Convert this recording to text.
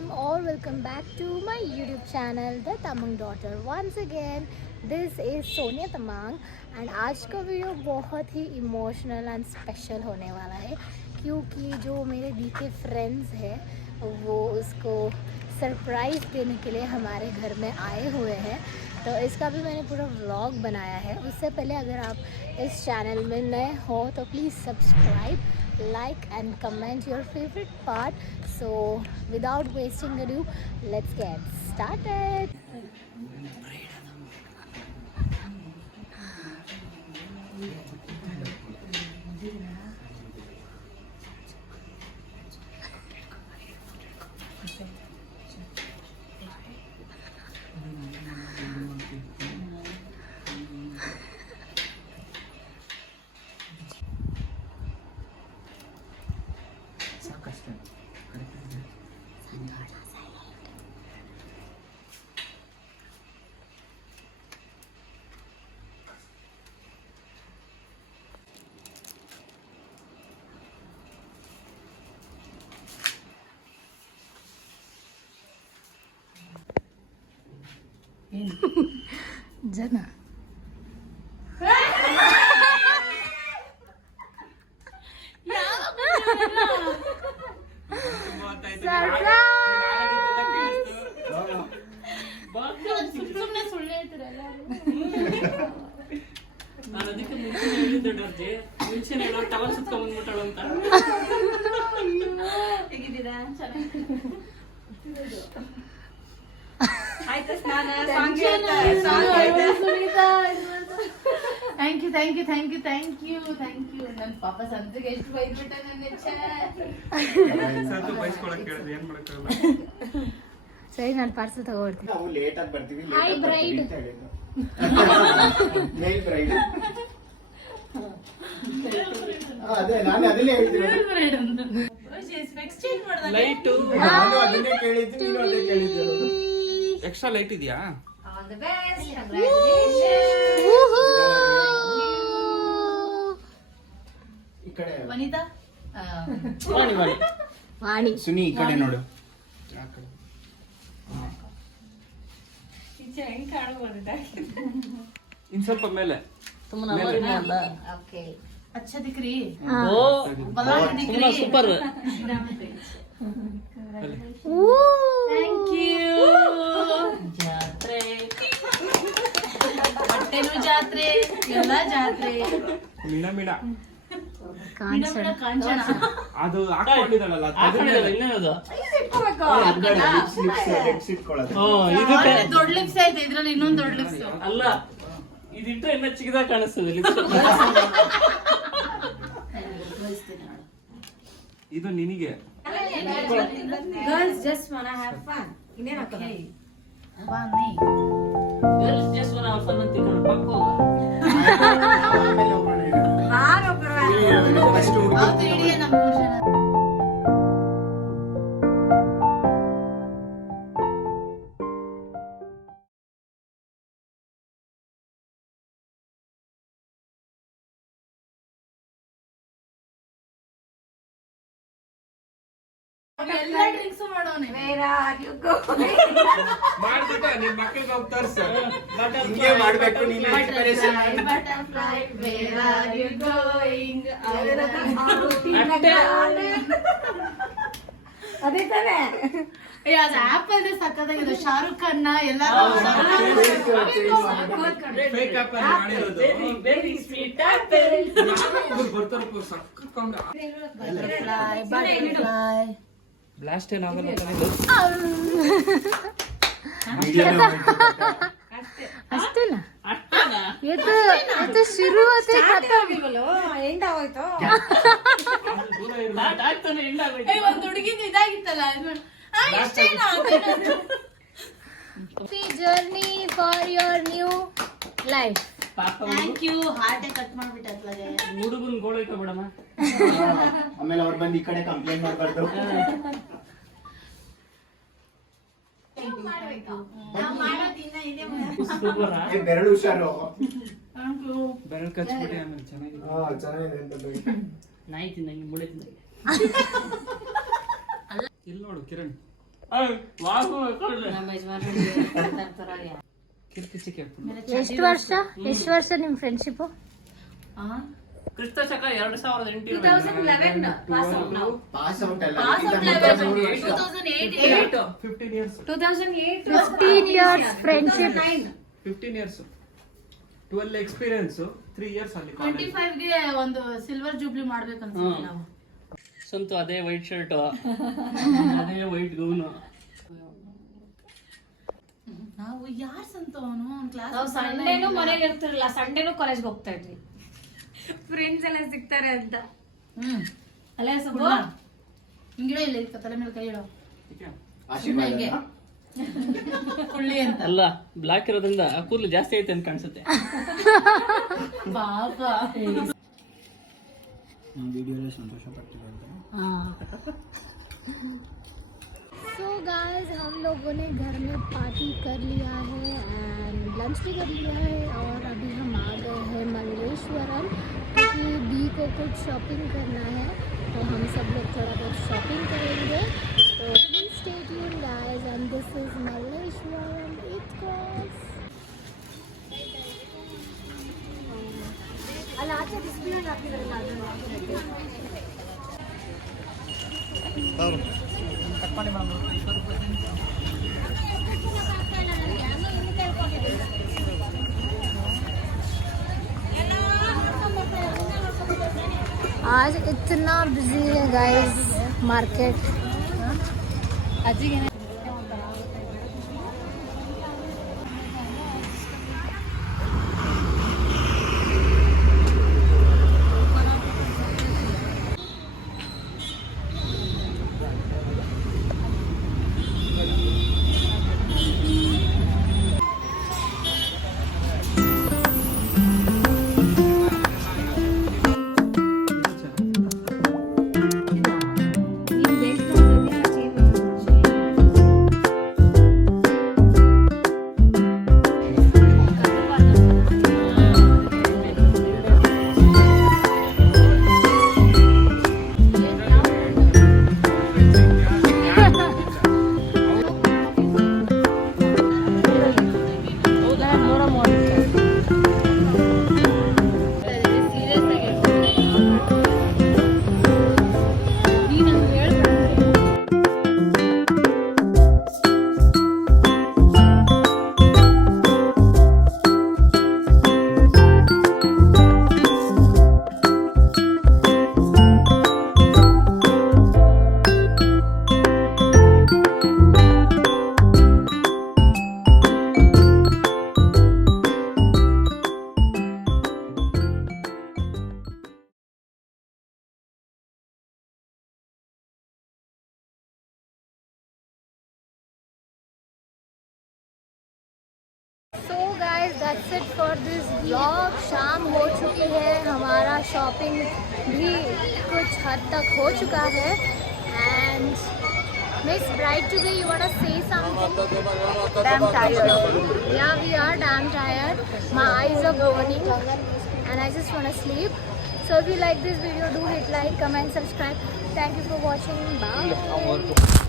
welcome or welcome back to my YouTube channel The Tamang Daughter. Once again, this is Sonia Tamang and आज का video बहुत ही emotional and special होने वाला है क्योंकि जो मेरे दी के फ्रेंड्स हैं वो उसको सरप्राइज़ देने के लिए हमारे घर में आए हुए हैं। तो इसका भी मैंने पूरा व्लॉग बनाया है। उससे पहले अगर आप इस चैनल में नए हो तो please subscribe, like and comment your favorite part. So without wasting ado, let's get started. Jana. ನಾನು ಅದಕ್ಕೆ ಮುಂಚೆ ಹೇಳಿದ್ದೆ ಡರ್ಜಿ ಮುಂಚೆ ಹೇಳೋ ಟವಲ್ ಸುತ್ಕೊಂಡ್ ಬಂದ್ಬಿಟ್ಟಳು ಅಂತ ಹೇಗಿದ್ದೀರಾ ಆಯ್ತಾ ಸ್ನಾನ ಥ್ಯಾಂಕ್ ಯು ನನ್ನ ಪಾಪ ಸಂತಿಗೆ ಎಷ್ಟು ಬೈದ್ಬಿಟ್ಟ ನನ್ನ ಸರಿ ನಾನು ಪಾರ್ಸಲ್ ತಗೋಬರ್ತೀನಿ. ನಾವು ಲೇಟ್ ಆಗಿ ಬರ್ತೀವಿ. Hi bride. Male bride. ಅದೇ ನಾನು ಅದನ್ನೇ ಹೇಳ್ತೀನಿ. ಲೈಟ್ ನಾನು ಅದನ್ನೇ ಕೇಳಿದ್ದು, ನೀನು ಅದೇ ಕೇಳಿದ್ದು. ಎಕ್ಸ್ಟ್ರಾ ಲೈಟ್ ಇದೆಯಾ? All the best. ಈ ಕಡೆ ವನಿತಾ ವಾಣಿ ಸುನಿ ಈ ಕಡೆ ನೋಡು. ಇನ್ ಸ್ವಲ್ಪ ಮೇಲೆ ಓಕೆ अच्छा दिख रही ಓ बल्ला दिख रही है ಸೂಪರ್ थैंक यू ಜಾತ್ರೆ ಬಟ್ಟೆನು ಜಾತ್ರೆ ಎಲ್ಲ ಜಾತ್ರೆ ಮೀಣ ಮೀಣ ಕಾಂಚನ ಕಾಂಚನ ಅದು ಹಾಕೊಂಡಿದಲ್ಲ ಇನ್ನೇನದು ಲಿಪ್ಸ್ ಇಟ್ಕೊಳ್ಳೋದು. ಇದು ದೊಡ್ಡ ಲಿಪ್ಸ್ ಐತೆ ಇದ್ರಲ್ಲಿ ಇನ್ನೊಂದು ದೊಡ್ಡ ಲಿಪ್ಸ್ ಅಲ್ಲ ಇದಿಟ್ರೆ ಇನ್ನ ಚಿಕ್ಕದಾಗ ಕಾಣಿಸ್ತದೆ ಲಿಪ್ಸ್ ಇದು ನಿನಗೆ girls just wanna have fun ಇನ್ನೇನ ಹಾಕೋದು ಬನ್ನಿ ಗರ್ಲ್ಸ್ ಜಸ್ಟ್ ವನ್ ಆಫ್ ಅಂತ ತಿಳ್ಕೊಂಡು ಪಕ್ಕ ಆಮೇಲೆ ಹೋಗೋಣ ಈಗ. First ಹುಡುಗಿ. ಅವತ್ತು ಇಡೀ ನಮ್ಮ ಮೂರು ಜನ ಎಲ್ಲ ಡ್ರಿಂಕ್ಸ್ ಮಾಡೋನೆ ಮಾಡ್ಬಿಟ್ಟ ನಿಮ್ ಮಕ್ಕಳಿಗೆ ಹೋಗಿ ತೋರ್ಸ ಹಿಂಗೆ ಮಾಡ್ಬೇಕು ನೀನು inspiration. butterfly where are you going ಅದೇ ತಾನೇ ಅದು ಆಪಲ್ ಸಕ್ಕತ್ತಾಗಿದೆ ಶಾರುಖ್ ಖಾನ್ ಎಲ್ಲ ಫೇಕ್ ಆಪಲ್ ಮಾಡಿರೋದು ವೆರಿ ಸ್ವೀಟ್ ಆಪಲ್ ನಾನು ಬರ್ತಾರೆ ಸಕ್ಕಕೊಂಡ ಬಟರ್ಫ್ಲೈ ಬ್ಲಾಸ್ಟ್ ಏನಾಗಲ್ಲ ಅಷ್ಟೇ ನಾ ಇದು ಇದು ಶುರು होते खत्म ಎಂಡ್ ಆಗೋಯ್ತು ಒಂದು ಹುಡುಗಿದು ಇದಾಗಿತ್ತಲ್ಲ Happy journey for your new life. Thank you heart cut ಮಾಡ್ಬಿಟ್ಟತ್ಲಾಗೆ ಹುಡುಗನ್ ಗೋಳೈಕ ಬಿಡಮ್ಮ ಆಮೇಲೆ ಅವ್ರು ಬಂದು ಈ ಕಡೆ ಕಂಪ್ಲೇಂಟ್ ಮಾಡಬಾರ್ದು. ಬೆರಳು ಹುಷಾರು. ಬೆರಳು ಕಚ್ಬಿಟ್ಟೆ ಆಮೇಲೆ ಚೆನ್ನಾಗಿದೆ. ಚೆನ್ನಾಗಿದೆ ಅಂತ ನಾಯಿ ತಿಂದಂಗೆ ಮುಳೆ ತಿಂದಂಗೆ ಇಲ್ಲಿ ನೋಡು ಕಿರಣ್ ನಮ್ಮ ಯಜಮಾನ ಎಷ್ಟು ವರ್ಷ ನಿಮ್ ಫ್ರೆಂಡ್ಶಿಪ್? ಕ್ರಿಸ್ತ ಶಕ 2008 2011 ಪಾಸ್ ಔಟ್ ನಾವು. ಪಾಸ್ ಔಟ್ ಅಲ್ಲ, pass out 2008 15 years 2008 15 years friendship. 15 years 12 experience 3 years ಅಲ್ಲಿ ಕಾಲೇಜ್ 25 ಗೆ ಒಂದು ಸಿಲ್ವರ್ ಜೂಬ್ಲಿ ಮಾಡ್ಬೇಕು ಅನ್ಸುತ್ತೆ ನಾವು. ಸಂತು ಅದೇ ವೈಟ್ ಶರ್ಟ್ ಅದೇ ವೈಟ್ ಗೌನ್. ನಾವು ಯಾರು ಸಂತು ಅವನು ಕ್ಲಾಸ್ ನಾವು ಸಂಡೇನು ಮನೆಗೆ ಇರ್ತಿರಲಿಲ್ಲ, ಸಂಡೇನು ಕಾಲೇಜ್ಗೆ ಹೋಗ್ತಾ ಇದ್ವಿ ಫ್ರೆಂಡ್ಸ್ ಎಲ್ಲ ಸಿಗ್ತಾರೆ ಅಂತ. ಅಲ್ಲೇ ಸುಬ್ಬು ಹಿಂಗಿಡೋ ಇಲ್ಲ ತಲೆ ಮೇಲೆ ಕೈ ಇಡೋ ಆಶೀರ್ವಾದ ಕುಳ್ಳಿ ಅಂತ ಅಲ್ಲ ಬ್ಲಾಕ್ ಇರೋದ್ರಿಂದ ಕೂದಲು ಜಾಸ್ತಿ ಐತೆ ಅಂತ ಕಾಣಿಸುತ್ತೆ. ಪಾಪ. ವಿಡಿಯೋದಲ್ಲಿ ಸಂತೋಷ ಪಡ್ತಿದ್ದಾರೆ. So guys, हम लोगों ने घर में पार्टी कर लिया है एंड लंच भी कर लिया है और अभी हम आ गए हैं मल्लेश्वरम क्योंकि बी को कुछ शॉपिंग करना है, तो हम सब लोग थोड़ा बहुत शॉपिंग करेंगे. तो please stay tune guys and this is Malleshwaram. It cross ಅಲ್ಲ ಆಚೆ ಡಿಸ್ಪ್ಲೇ ಹಾಕಿದ್ರಲ್ಲ आज इतना बिजी है guys market. That's it for this vlog. शाम हो चुकी है, हमारा शॉपिंग भी कुछ हद तक हो चुका है. And miss bride to be, you want to say something? Damn tired. Yeah, we are damn tired. My eyes are burning and I just want to sleep. So if you like this video, do hit like, comment, subscribe. Thank you for watching. Bye.